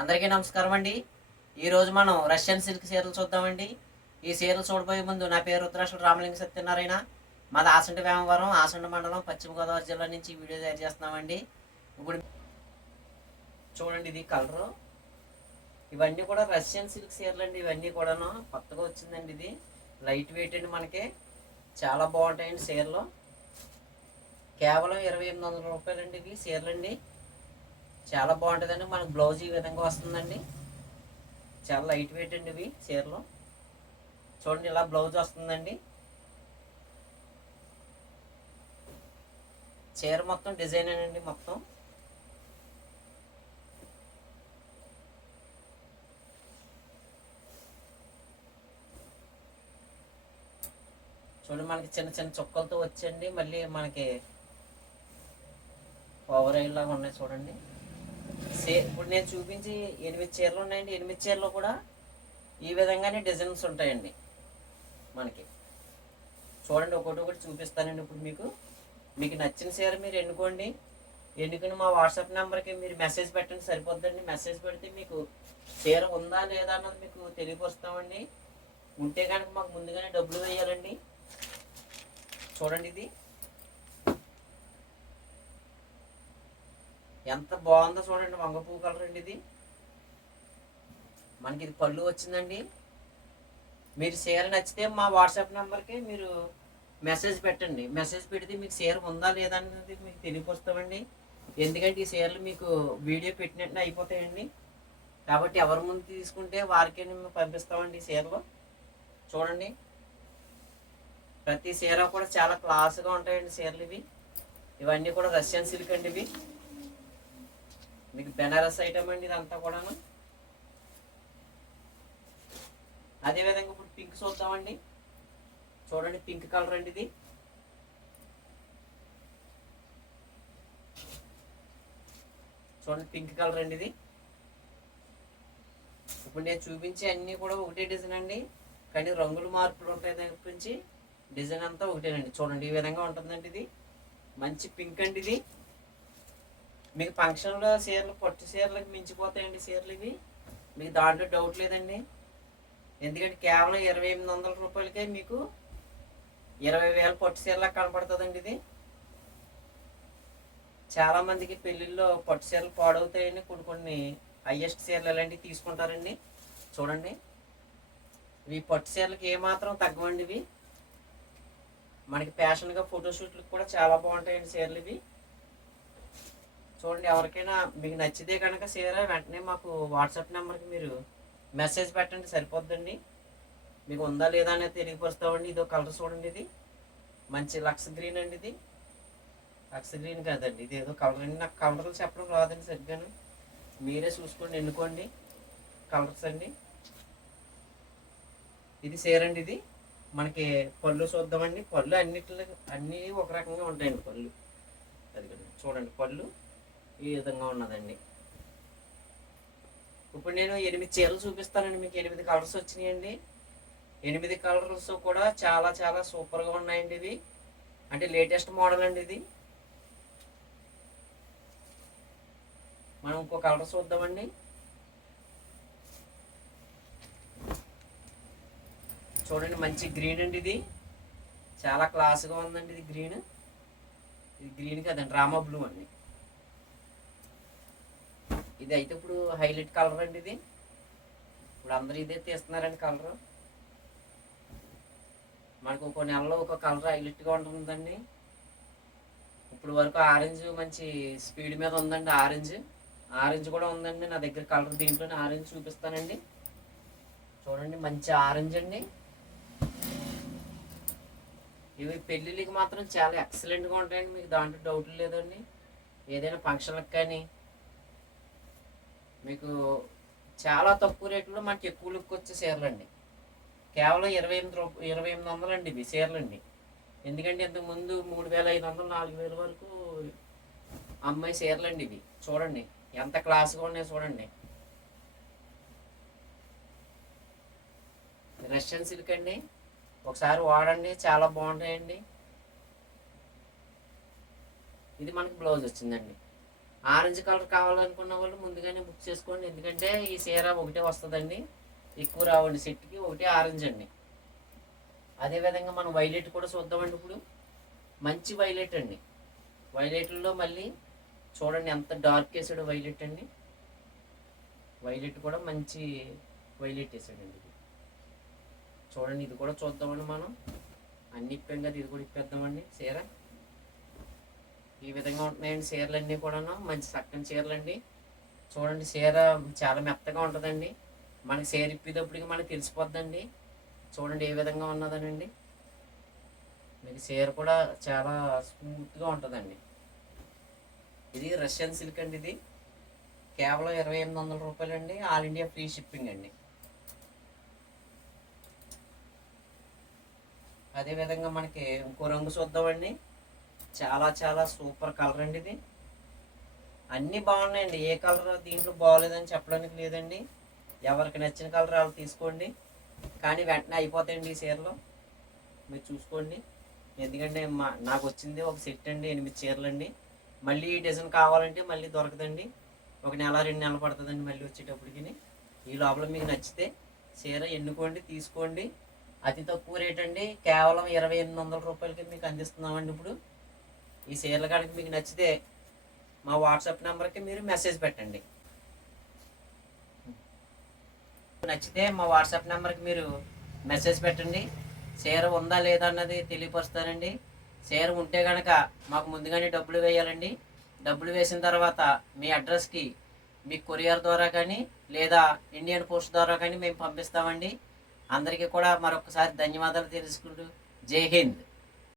అందరికీ నమస్కారం అండి. ఈరోజు మనం రష్యన్ సిల్క్ చీరలు చూద్దామండి. ఈ చీరలు చూడబోయే ముందు నా పేరు ఉత్తరాష్ట్ర రామలింగ సత్యనారాయణ. మాది ఆసండి వేమవరం ఆసండ మండలం పశ్చిమ గోదావరి జిల్లా నుంచి వీడియో తయారు చేస్తున్నామండి. ఇప్పుడు చూడండి ఇది కలరు. ఇవన్నీ కూడా రష్యన్ సిల్క్ చీరలు అండి ఇవన్నీ కూడాను. కొత్తగా వచ్చిందండి ఇది. లైట్ వెయిట్ అండి మనకి. చాలా బాగుంటాయండి చీరలు కేవలం ఇరవై ఎనిమిది వందల రూపాయలండి ఇవి చీరలు అండి చాలా బాగుంటుందండి. మనకు బ్లౌజ్ ఈ విధంగా వస్తుందండి. చాలా లైట్ వెయిట్ అండి ఇవి చీరలు. చూడండి ఇలా బ్లౌజ్ వస్తుందండి. చీర మొత్తం డిజైన్ అండి మొత్తం. చూడండి మనకి చిన్న చిన్న చుక్కలతో వచ్చండి మళ్ళీ మనకి ఓవర్ లాగా ఉన్నాయి చూడండి. ఇప్పుడు నేను చూపించి ఎనిమిది చీరలు ఉన్నాయండి. ఎనిమిది చీరలు కూడా ఈ విధంగానే డిజైన్స్ ఉంటాయండి మనకి. చూడండి ఒకటి ఒకటి చూపిస్తానండి ఇప్పుడు మీకు. మీకు నచ్చిన చీర మీరు ఎన్నుకోండి. ఎన్నుకుని మా వాట్సాప్ నెంబర్కి మీరు మెసేజ్ పెట్టండి సరిపోద్దండి. మెసేజ్ పెడితే మీకు చీర ఉందా లేదా అన్నది మీకు తెలియపరుస్తామండి. ఉంటే కనుక మాకు ముందుగానే డబ్బులు వేయాలండి. చూడండి ఇది. ఎంత బాగుందో చూడండి వంగ పువ్వు కలర్ అండి ఇది. మనకి ఇది పళ్ళు వచ్చిందండి. మీరు చీర నచ్చితే మా వాట్సాప్ నెంబర్కి మీరు మెసేజ్ పెట్టండి. మెసేజ్ పెడితే మీకు చీర ఉందా లేదా అనేది మీకు తెలియపరుస్తామండి. ఎందుకంటే ఈ చీరలు మీకు వీడియో పెట్టినట్టు అయిపోతాయండి. కాబట్టి ఎవరి ముందు తీసుకుంటే వారికే మేము పంపిస్తామండి ఈ చీరలు. చూడండి. ప్రతి చీర కూడా చాలా క్లాస్గా ఉంటాయండి చీరలు ఇవి. ఇవన్నీ కూడా రష్యన్ సిల్క్ అండి ఇవి. మీకు బెనారస్ ఐటమ్ అండి ఇదంతా కూడాను. అదేవిధంగా ఇప్పుడు పింక్ చూద్దామండి. చూడండి పింక్ కలర్ అండి ఇది. చూడండి పింక్ కలర్ అండి ఇది. ఇప్పుడు నేను చూపించే అన్నీ కూడా ఒకటే డిజైన్ అండి. కానీ రంగులు మార్పులు ఉంటాయి తప్పించి డిజైన్ అంతా ఒకటేనండి. చూడండి ఈ విధంగా ఉంటుందండి ఇది. మంచి పింక్ అండి ఇది. మీకు ఫంక్షన్లో చీరలు పట్టు చీరలకు మించిపోతాయండి చీరలు ఇవి? మీకు దాంట్లో డౌట్ లేదండి. ఎందుకంటే కేవలం ఇరవై ఎనిమిది వందల రూపాయలకే మీకు ఇరవై వేల పట్టు చీరలా కనపడుతుందండి ఇది. చాలామందికి పెళ్ళిళ్ళలో పట్టు చీరలు పాడవుతాయండి కొన్ని కొన్ని హయ్యెస్ట్ చీరలు ఇలాంటివి తీసుకుంటారండి. చూడండి. ఇవి పట్టు చీరలకు ఏమాత్రం తగ్గవండి ఇవి. మనకి ఫ్యాషన్గా ఫోటోషూట్లకు కూడా చాలా బాగుంటాయండి చీరలు ఇవి. చూడండి ఎవరికైనా మీకు నచ్చితే కనుక చీర వెంటనే మాకు వాట్సాప్ నెంబర్కి మీరు మెసేజ్ పెట్టండి సరిపోద్దండి. మీకు ఉందా లేదా అనేది తెలియపరుస్తామండి. ఇదో కలర్ చూడండి ఇది. మంచి లక్స్ గ్రీన్ అండి ఇది. లక్స్ గ్రీన్ కాదండి ఇది ఏదో కలర్ అండి. నాకు కలర్లు చెప్పడం రాదండి సరిగ్గాను. మీరే చూసుకోండి ఎన్నుకోండి కలర్స్ అండి. ఇది సేరండి ఇది. మనకి పళ్ళు చూద్దామండి. పళ్ళు అన్నిట్లో అన్నీ ఒక రకంగా ఉంటాయండి పళ్ళు. అది చూడండి పళ్ళు. ఈ విధంగా ఉన్నదండి. ఇప్పుడు నేను ఎనిమిది చీరలు చూపిస్తానండి మీకు ఎనిమిది కలర్స్ వచ్చినాయండి. ఎనిమిది కలర్స్ కూడా చాలా చాలా సూపర్గా ఉన్నాయండి ఇవి. అంటే లేటెస్ట్ మోడల్ అండి ఇది. మనం ఇంకో కలర్ చూద్దామండి. చూడండి మంచి గ్రీన్ అండి ఇది. చాలా క్లాస్గా ఉందండి ఇది గ్రీన్. ఇది గ్రీన్ కదండి రామా బ్లూ అండి. ఇది అయితే ఇప్పుడు హైలైట్ కలర్ అండి ఇది. ఇప్పుడు అందరూ ఇదే తీస్తున్నారండి కలర్. మనకు ఒక నెలలో ఒక కలర్ హైలైట్గా ఉంటుందండి. ఇప్పుడు వరకు ఆరెంజ్ మంచి స్పీడ్ మీద ఉందండి ఆరెంజ్. ఆరెంజ్ కూడా ఉందండి. నా దగ్గర కలర్ దీంట్లోనే ఆరెంజ్ చూపిస్తానండి. చూడండి మంచి ఆరెంజ్ అండి. ఇవి పెళ్ళిళ్ళకి మాత్రం చాలా ఎక్సలెంట్గా ఉంటాయండి. మీకు దాంట్లో డౌట్లు లేదండి. ఏదైనా ఫంక్షన్లకు కానీ మీకు చాలా తక్కువ రేట్లో మనకి ఎక్కువ లుక్ వచ్చే చీరలు అండి. కేవలం ఇరవై ఎనిమిది రూప ఇరవై ఎనిమిది వందలు అండి ఇవి చీరలు అండి. ఎందుకంటే ఇంతకుముందు మూడు వేల ఐదు వందలు నాలుగు వేల వరకు అమ్మాయి చీరలు అండి ఇవి. చూడండి ఎంత క్లాస్గా ఉన్నాయో చూడండి. రష్యన్ సిల్క్ అండి. ఒకసారి వాడండి చాలా బాగుంటాయండి. ఇది మనకి బ్లౌజ్ వచ్చిందండి. ఆరెంజ్ కలర్ కావాలనుకున్న వాళ్ళు ముందుగానే బుక్ చేసుకోండి. ఎందుకంటే ఈ చీర ఒకటే వస్తుందండి. ఎక్కువ రావండి సెట్కి. ఒకటే ఆరెంజ్ అండి. అదేవిధంగా మనం వైలెట్ కూడా చూద్దామండి ఇప్పుడు. మంచి వైలెట్ అండి. వైలెట్లో మళ్ళీ చూడండి ఎంత డార్క్ వేసాడు వైలెట్ అండి. వైలెట్ కూడా మంచి వైలెట్ వేసాడండి చూడండి ఇది కూడా చూద్దామండి మనం. అన్ని ఇప్పాం కదా ఇది కూడా ఇప్పేద్దామండి చీర. ఈ విధంగా ఉంటున్నాయండి చీరలు అన్నీ కూడాను. మంచి చక్కని చీరలు అండి చూడండి చీర చాలా మెత్తగా ఉంటుందండి. మనకి చీర ఇప్పేటప్పటికి మనకి తెలిసిపోద్దండి. చూడండి ఏ విధంగా ఉన్నదనండి. మీకు చీర కూడా చాలా స్మూత్గా ఉంటుందండి. ఇది రష్యన్ సిల్క్ అండి ఇది. కేవలం ఇరవై ఎనిమిది వందల రూపాయలు అండి ఆల్ ఇండియా ఫ్రీ షిప్పింగ్ అండి. అదేవిధంగా మనకి ఇంకో రంగు చూద్దామండి. చాలా చాలా సూపర్ కలర్ అండి ఇది. అన్నీ బాగున్నాయండి. ఏ కలర్ దీంట్లో బాగోలేదని చెప్పడానికి లేదండి. ఎవరికి నచ్చిన కలర్ వాళ్ళు తీసుకోండి. కానీ వెంటనే అయిపోతాయండి ఈ చీరలు. మీరు చూసుకోండి. ఎందుకంటే మా నాకు వచ్చింది ఒక సెట్ అండి ఎనిమిది చీరలు అండి మళ్ళీ ఈ డిజైన్ కావాలంటే మళ్ళీ దొరకదండి. ఒక నెల రెండు నెలలు పడుతుందండి మళ్ళీ వచ్చేటప్పటికి ఈ లోపల మీకు నచ్చితే చీర ఎన్నుకోండి తీసుకోండి. అతి తక్కువ రేట్ అండి కేవలం ఇరవై ఎనిమిది వందల రూపాయలకి మీకు అందిస్తున్నామండి ఇప్పుడు. ఈ చీరలు కనుక మీకు నచ్చితే మా వాట్సాప్ నెంబర్కి మీరు మెసేజ్ పెట్టండి. నచ్చితే మా వాట్సాప్ నెంబర్కి మీరు మెసేజ్ పెట్టండి. చీర ఉందా లేదా అన్నది తెలియపరుస్తానండి. చీర ఉంటే కనుక మాకు ముందుగానే డబ్బులు వేయాలండి. డబ్బులు వేసిన తర్వాత మీ అడ్రస్కి మీ కొరియర్ ద్వారా కానీ లేదా ఇండియన్ పోస్ట్ ద్వారా కానీ మేము పంపిస్తామండి. అందరికీ కూడా మరొకసారి ధన్యవాదాలు తెలుసుకుంటూ జై హింద్.